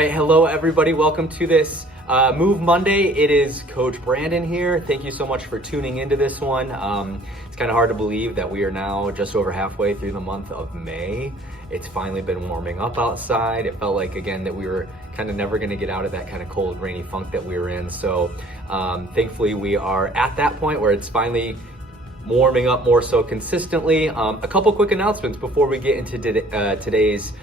right, hello everybody. Welcome to this Move Monday. It is Coach Brandon here. Thank you so much for tuning into this one. It's kind of hard to believe that we are now just over halfway through the month of May. It's finally been warming up outside. It felt like, again, that we were kind of never going to get out of that kind of cold, rainy funk that we were in. So thankfully we are at that point where it's finally warming up more so consistently. A couple quick announcements before we get into today's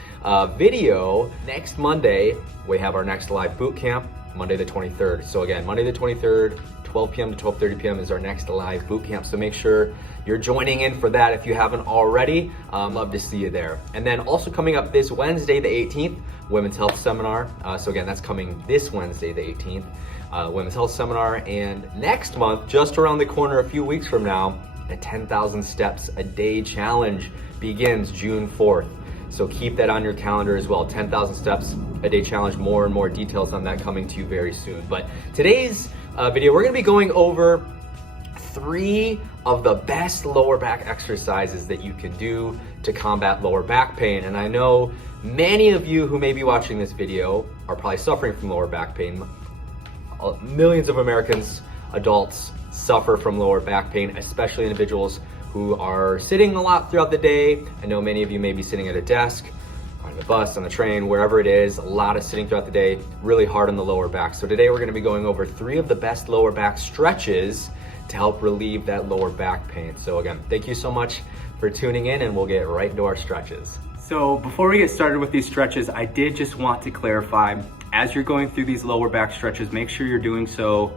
video. Next Monday, we have our next live boot camp, Monday the 23rd. So again, Monday the 23rd, 12 p.m. to 12:30 p.m. is our next live boot camp. So make sure you're joining in for that if you haven't already. Love to see you there. And then also coming up this Wednesday, the 18th, Women's Health Seminar. So again, that's coming this Wednesday, the 18th, Women's Health Seminar. And next month, just around the corner, a few weeks from now, the 10,000 Steps a Day Challenge begins June 4th. So keep that on your calendar as well. 10,000 Steps a Day Challenge. More and more details on that coming to you very soon. But today's video, we're gonna be going over 3 of the best lower back exercises that you can do to combat lower back pain. And I know many of you who may be watching this video are probably suffering from lower back pain. Millions of Americans, adults, suffer from lower back pain, especially individuals who are sitting a lot throughout the day. I know many of you may be sitting at a desk, on the bus, on the train, wherever it is, a lot of sitting throughout the day, really hard on the lower back. So today we're gonna be going over 3 of the best lower back stretches to help relieve that lower back pain. So again, thank you so much for tuning in, and we'll get right into our stretches. So before we get started with these stretches, I did just want to clarify, as you're going through these lower back stretches, make sure you're doing so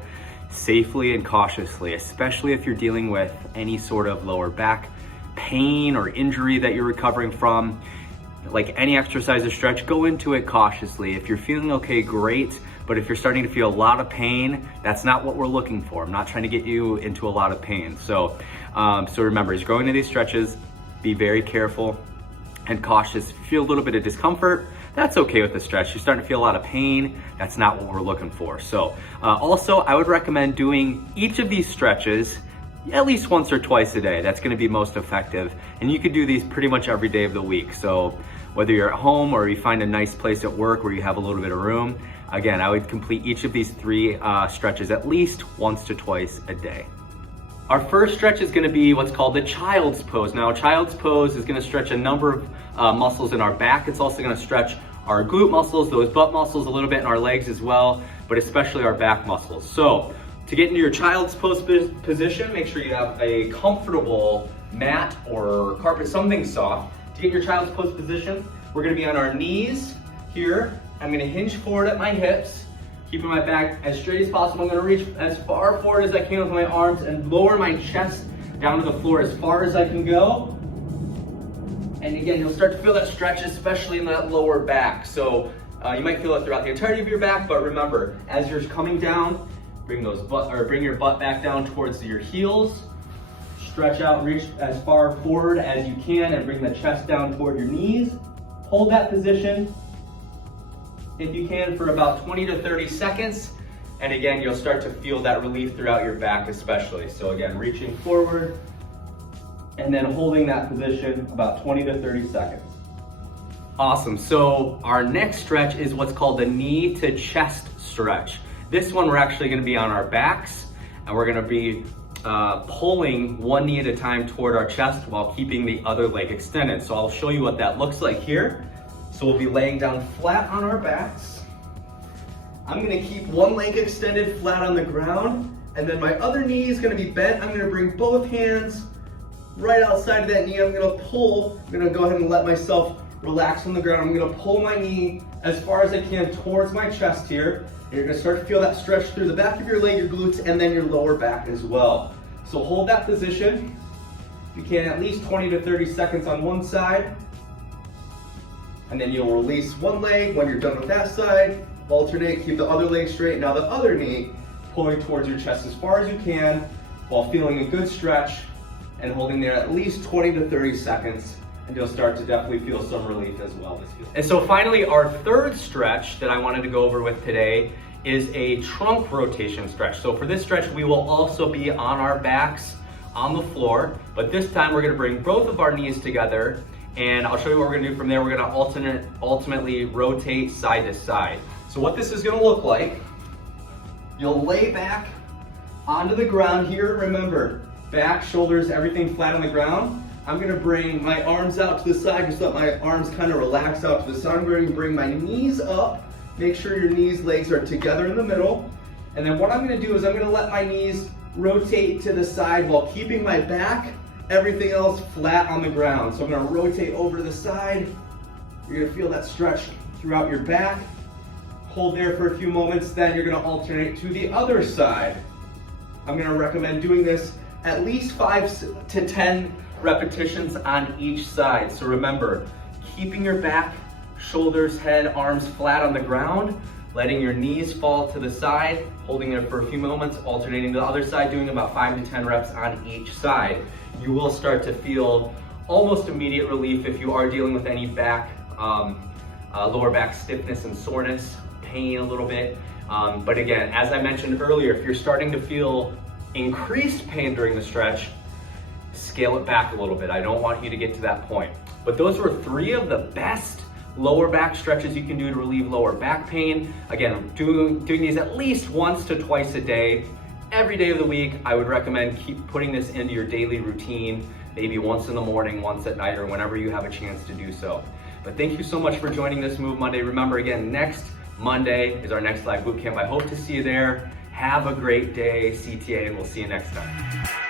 safely and cautiously, especially if you're dealing with any sort of lower back pain or injury that you're recovering from. Like any exercise or stretch, go into it cautiously. If you're feeling okay, great. But if you're starting to feel a lot of pain, that's not what we're looking for. I'm not trying to get you into a lot of pain. So remember, as you're going into these stretches, be very careful and cautious. If you feel a little bit of discomfort, that's okay with the stretch. You're starting to feel a lot of pain, that's not what we're looking for. So also, I would recommend doing each of these stretches at least once or twice a day. That's gonna be most effective. And you could do these pretty much every day of the week. So whether you're at home or you find a nice place at work where you have a little bit of room, again, I would complete each of these 3 stretches at least once to twice a day. Our first stretch is gonna be what's called the child's pose. Now, child's pose is gonna stretch a number of muscles in our back. It's also gonna stretch our glute muscles, those butt muscles a little bit, in our legs as well, but especially our back muscles. So to get into your child's pose position, make sure you have a comfortable mat or carpet, something soft. To get your child's pose position, we're gonna be on our knees here. I'm gonna hinge forward at my hips, keeping my back as straight as possible. I'm gonna reach as far forward as I can with my arms and lower my chest down to the floor as far as I can go. And again, you'll start to feel that stretch, especially in that lower back. So you might feel it throughout the entirety of your back, but remember, as you're coming down, bring your butt back down towards your heels. Stretch out, reach as far forward as you can, and bring the chest down toward your knees. Hold that position, if you can, for about 20 to 30 seconds. And again, you'll start to feel that relief throughout your back especially. So again, reaching forward and then holding that position about 20 to 30 seconds. Awesome, so our next stretch is what's called the knee to chest stretch. This one, we're actually gonna be on our backs, and we're gonna be pulling one knee at a time toward our chest while keeping the other leg extended. So I'll show you what that looks like here. So we'll be laying down flat on our backs. I'm gonna keep one leg extended flat on the ground, and then my other knee is gonna be bent. I'm gonna bring both hands right outside of that knee. I'm gonna go ahead and let myself relax on the ground. I'm gonna pull my knee as far as I can towards my chest here. And you're gonna start to feel that stretch through the back of your leg, your glutes, and then your lower back as well. So hold that position. If you can, at least 20 to 30 seconds on one side. And then you'll release one leg when you're done with that side. Alternate, keep the other leg straight. Now the other knee, pulling towards your chest as far as you can while feeling a good stretch and holding there at least 20 to 30 seconds. And you'll start to definitely feel some relief as well. And so finally, our third stretch that I wanted to go over with today is a trunk rotation stretch. So for this stretch, we will also be on our backs on the floor, but this time we're gonna bring both of our knees together And I'll show you what we're gonna do from there. We're gonna ultimately rotate side to side. So what this is gonna look like, you'll lay back onto the ground here. Remember, back, shoulders, everything flat on the ground. I'm gonna bring my arms out to the side, just let my arms kind of relax out to the side. I'm going to bring my knees up. Make sure your knees, legs are together in the middle. And then what I'm gonna do is I'm gonna let my knees rotate to the side while keeping my back, everything else flat on the ground. So I'm gonna rotate over to the side. You're gonna feel that stretch throughout your back. Hold there for a few moments, then you're gonna alternate to the other side. I'm gonna recommend doing this at least 5 to 10 repetitions on each side. So remember, keeping your back, shoulders, head, arms flat on the ground, letting your knees fall to the side, holding it for a few moments, alternating to the other side, doing about 5 to 10 reps on each side. You will start to feel almost immediate relief if you are dealing with any back, lower back stiffness and soreness, pain a little bit. But again, as I mentioned earlier, if you're starting to feel increased pain during the stretch, scale it back a little bit. I don't want you to get to that point. But those were 3 of the best lower back stretches you can do to relieve lower back pain. Again, doing these at least once to twice a day, every day of the week. I would recommend keep putting this into your daily routine, maybe once in the morning, once at night, or whenever you have a chance to do so. But thank you so much for joining this Move Monday. Remember, again, next Monday is our next live boot camp. I hope to see you there. Have a great day, CTA, and we'll see you next time.